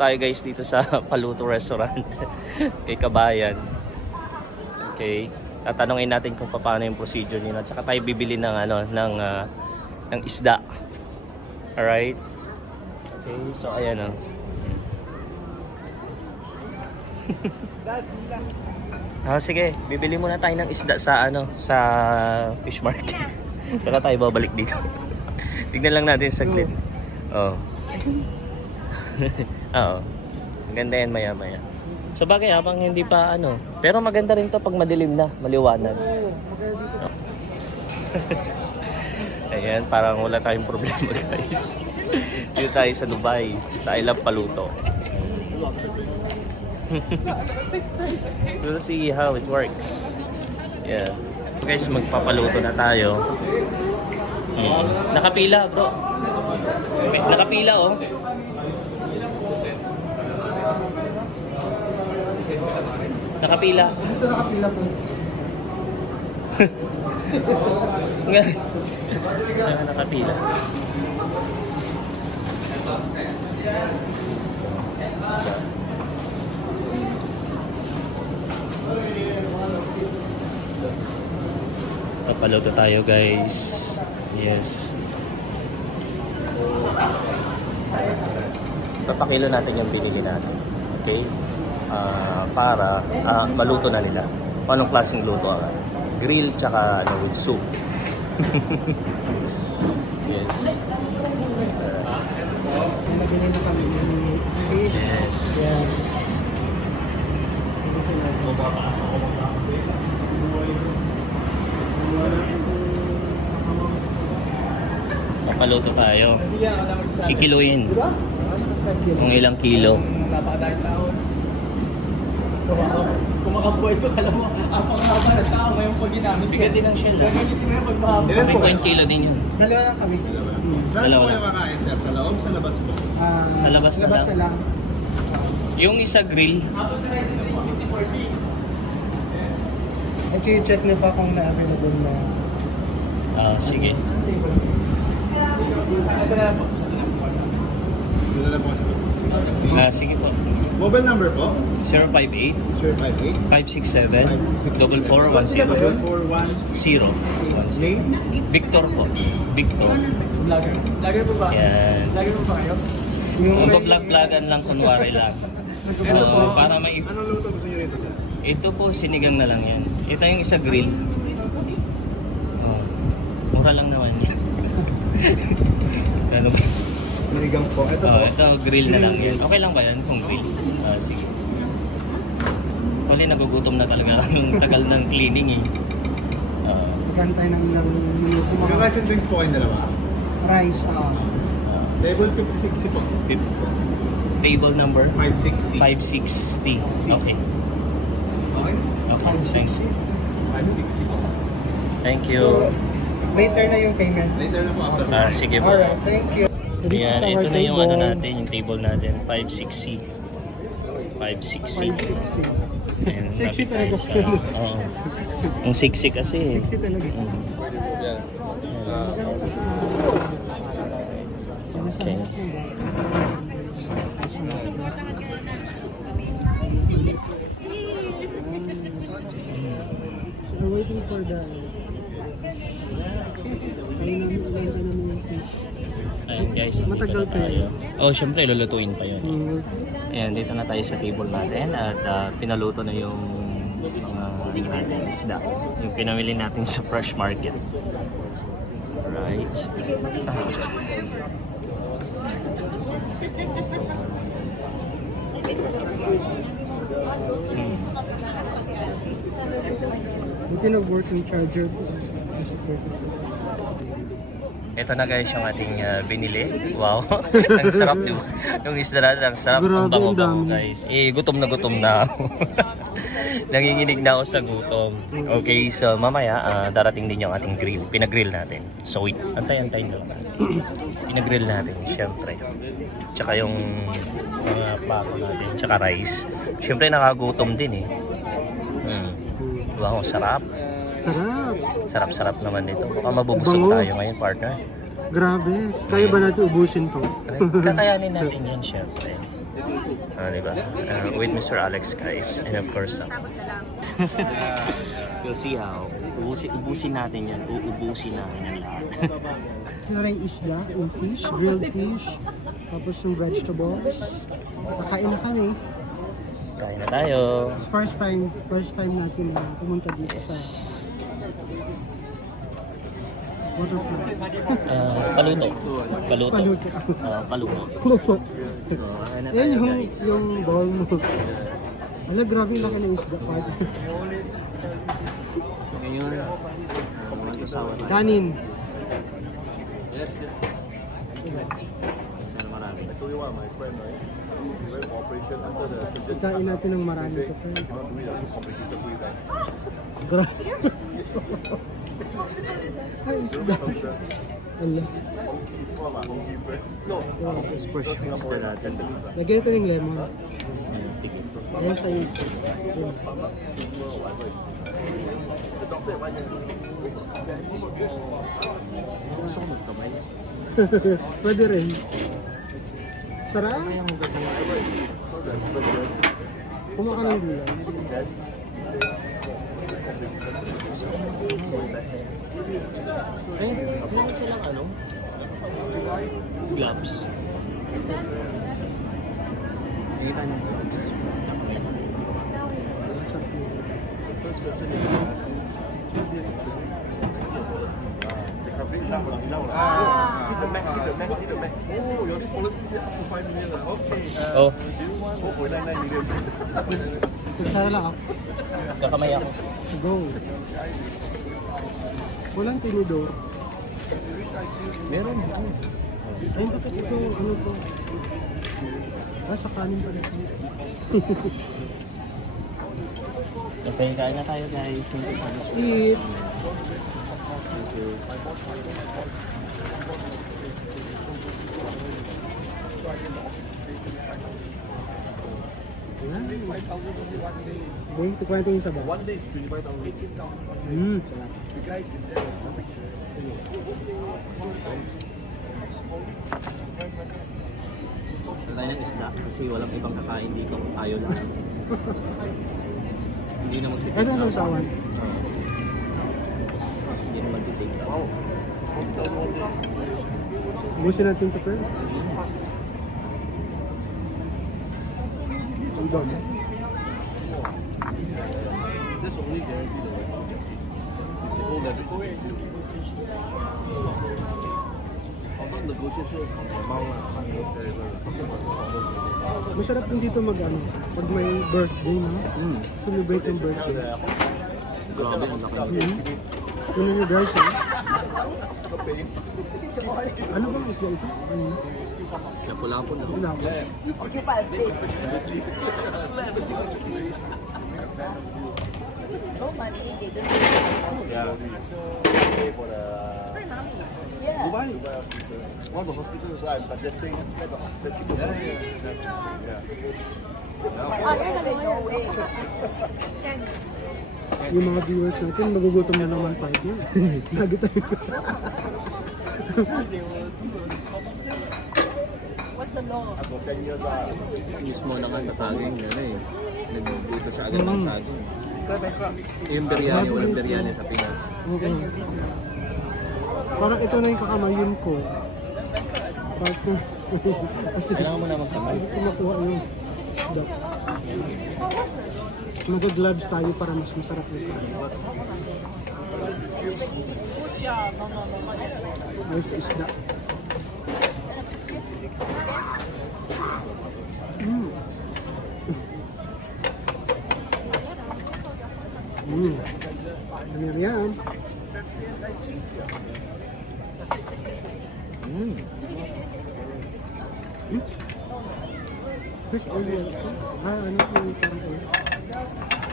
tayo guys dito sa Paluto Restaurant kay Kabayan. Okay. Tatanungin natin kung paano yung procedure nila. Tsaka tayo bibili ng ng isda. Alright. Okay, so ayan sige, bibili muna tayo ng isda sa sa fish market. Saka tayo babalik dito. Tignan lang natin saglit. Oo. Oo. Maganda yan maya-maya. So bagay habang hindi pa pero maganda rin to pag madilim na, maliwanag. Ayan, parang wala tayong problema guys. Dito tayo sa Dubai, sa I Love Paluto. We'll see how it works. Yeah. Guys, magpapaluto na tayo. Nakapila bro. Nakapila oh. Nakapila. Dito nakapila po. Nakapila. Papaluto tayo guys. Yes. Papakilo natin yung binili natin. Okay? Para maluto na nila. Anong klaseng luto? Grill tsaka with soup. Yes. Nabili na kami ng fish. Yes. Yeah. Papaluto tayo. Ikiluin. Kung ilang kilo. Kumakabuha ito, kala mo, apang-haba na tao ngayong pag ginamit. Bigat din ang shell. Gagamitin mo yung pagmahaba. 1 kilo din yun. Dalawa lang kami. Saan Dalawa po lang. yung kakain, sir? Sa loob, sa labas po? Sa labas na labas lang. na lang. Yung isa grill. At i-check niyo pa kung na-available na. Sige. Dito na po sa Sige po. Mobile number po? 058 058 567 4410 441 Name? Victor po. Victor. Lagay po ba? Yan. Lagay po ba kayo? Kung vlog-vlogan lang, kunwari lang. Para may... Anong luto gusto nyo rito, sir? Ito po, sinigang na lang yan. Ito yung isa grill. Mura lang naman yan. Ano ba? Sinigang po. Ito po. Ito grill na lang yan. Okay lang ba yan kung grill? Sige. Huli, nagugutom na talaga yung tagal ng cleaning eh. Magkantay ng menu po Yung mga rice and drinks po kayong dalawa? rice. Table 56 po. Table number 56C. 560. Okay. Okay? Okay, thanks. 56C po. Thank So, you. later na yung payment. Later na po after. Sige po. Alright, thank you. This Ayan, is our ito na yung table. natin, yung table natin. 560. 560. 560. Ayan, Sexy lapit tayo talaga. Oo. Ang sexy kasi. Sexy talaga. Yan. Okay. So we're waiting for the Ayan guys, Matagal nandito na pa yun. tayo. Syempre lulutuin pa yun. Ayan, dito na tayo sa table natin at pinaluto na yung mga natin isda. Yung pinamili natin sa fresh market. Right. Hindi nag-work yung charger ko. Ito na guys yung ating binili. Wow. Ang sarap diba? Yung isda natin, ang sarap. Ang Grabe, ang bango-bango dami. guys. Gutom na ako. Nanginginig na ako sa gutom. Okay, so mamaya darating din yung ating grill. Pinagrill natin. So wait, antay-antay lang natin. Pinagrill natin, syempre. Tsaka yung mga pako natin, tsaka rice. Syempre nakagutom din eh. Wow, sarap. Sarap. Sarap-sarap naman nito. Baka mabubusog Bango. tayo ngayon, partner. Grabe. Kaya ba natin ubusin to? Kakayanin natin yan, syempre. Diba? With Mr. Alex, guys. And of course, you'll see how ubusin natin yan. Uubusin natin yan lahat. Tinry isda, yung fish, grilled fish, tapos yung vegetables. Kakain na kami. Kain na tayo. It's first time natin na pumunta dito sa waterfront. Paluto. Paluto. Paluto. Paluto. Luto. Kain na Yan tayo, yung, guys. yung bowl mo. Ala, grabe yung laki ng isda, partner. Ngayon, mga kasawa tayo. Kanin. Marami. Ikain natin ng marami ito, friend. Grabe. Ay, isda. Ala. First fix na natin. Lagyan ito ng lemon. Sige. Ayan sa'yo. Gusto ko magkamay. Pwede rin. Sarap. Kumaka ng gulay. Meron silang ano? Gloves. Nakita niyo gloves. Oh, Kutsara lang ako. kakamay ako. Go. Walang tinidor. Meron. Ay, bakit ito? Ano to? Ah, sa kanin pala ito. Okay, kain na tayo, guys. Eat. Boy, kukuha natin yung sabaw. One day is 25,000. Sarap. Tayo ng isda kasi walang ibang kakain dito. Tayo lang. Hindi na magtitake Ito ang sausawan. Hindi na magtitake out. Busin natin ito, friend. Ang dami. That's only guaranteed. It's the whole level. Although negotiation on the amount Masarap din dito mag-ano, pag may birthday na. Celebrate yung birthday. Grabe, ang laki. Yun yung guys, eh. Ano bang isla ito? Ano? Kapula-pula na. Wala ko. Dubai. One of the hospitals, so I'm suggesting the people. Yung mga viewers natin, magugutom na naman partner. Lagi tayo. Mismo na nga sa saging yun eh. Nagbuto siya agad ng saging. Yung biryani, walang biryani sa Pinas. Okay. Parang ito na yung kakamayin ko. Partner. Kasi Kailangan mo na magsamay. hindi ko makuha yung isda. Mag-gloves tayo para mas masarap nito. Ayos sa isda. Ano yan? Fish oil. Ano yung parang oil?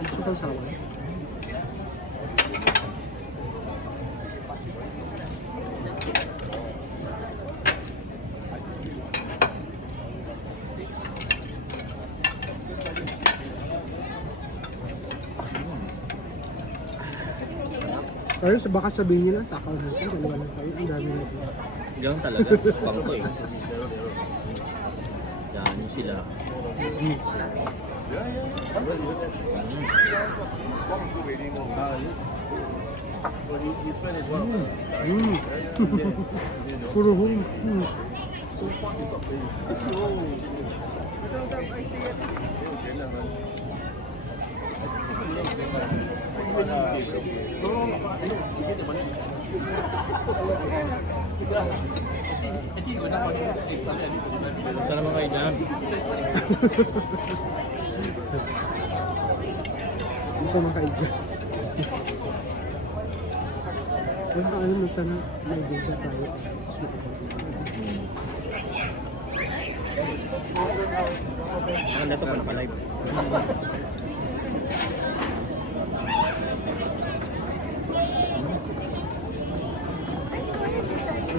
Ito sa sausawan. Pero sa baka sabihin nila, takaw natin, dalawa lang tayo, ang dami natin. Ganun talaga. Pang ko eh. Yan. sila. Puro home. Sana naman kayo dyan. Hindi ko makaiba. Kung ano mo tanong, may data tayo. Maganda ito pala pa-live.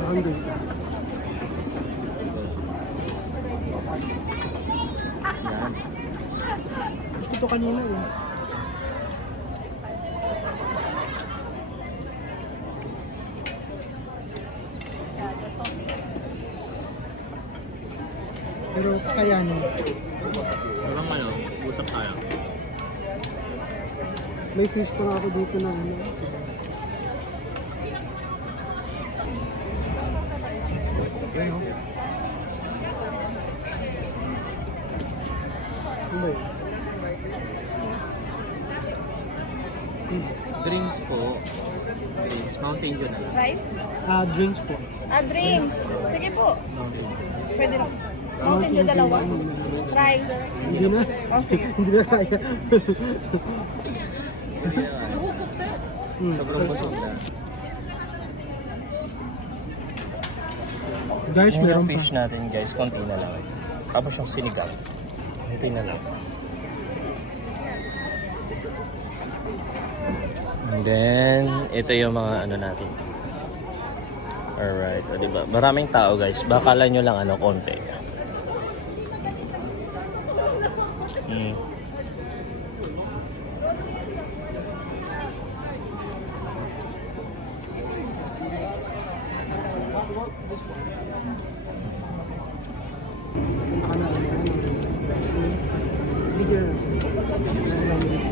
Ang data. Yan. Gusto ito kanina eh. Pero kakayanin. Parang ano, usap tayo. May fish pa nga ako dito na ano. Yan o. Ano ba yun? Drinks po. Drinks. Mountain Dew na lang. Rice? Drinks po. Drinks. Sige po. Mountain Dew. Pwede rin. Mountain Dew dalawa. Rice. Hindi na. Oh, sige. Hindi na kaya. Sobrang busog na. Guys, Yung meron pa. fish natin guys, konti na lang. Tapos yung sinigang, konti na lang. And then, ito yung mga ano natin. Alright, o diba? Maraming tao guys. Baka kala nyo lang ano, konti. Baka na ano. Bigger. Ilang minutes.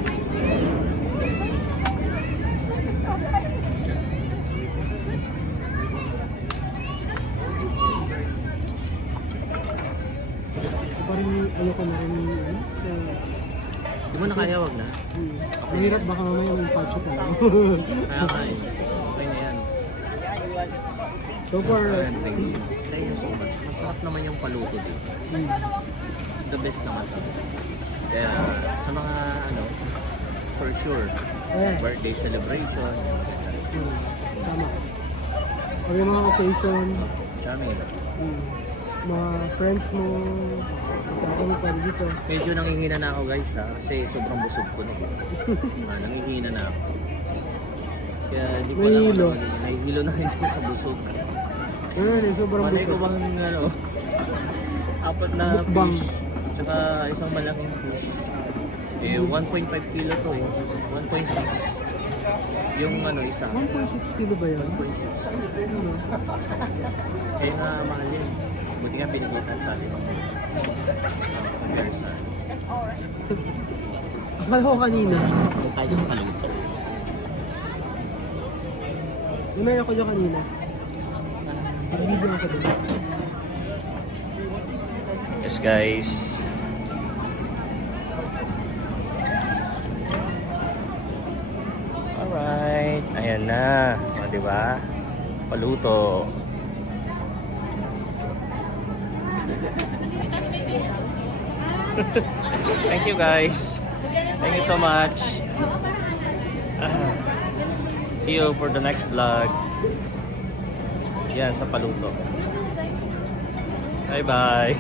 Parang ayoko na rin ano. So, Di mo na kaya, wag na. mahirap baka mamaya may patcho tayo. Kaya nga eh. Okay na yan. So far, Thank you. Thank you so much. Masarap naman yung paluto dito. The best naman. Kaya sa mga ano, for sure, yes. birthday celebration, Tama. Or yung mga occasion, dami. mga friends mo, magkakaroon pa dito. Medyo nangihina na ako guys ha, kasi sobrang busog ko na. Nangihina na ako. Kaya hindi ko Nahihilo. Nahihilo na rin ako sa busog. Sobrang Malay ko busog. bang ano, apat na Mukbang. fish, tsaka isang malaking fish. Eh, 1.5 kilo to eh. 1.6. Yung ano, isa. 1.6 kilo ba yan? 1.6. Ano? Kaya nga mahal yun. Buti nga pinikutan sa atin. Comparison. Akala ko kanina. Kung tayo sa paluto. Umay ako dyan kanina. Pag-video ako doon. Yes guys. Alright, ayan na. O, diba? Paluto. Thank you guys. Thank you so much. See you for the next vlog. Yan sa paluto. Bye bye.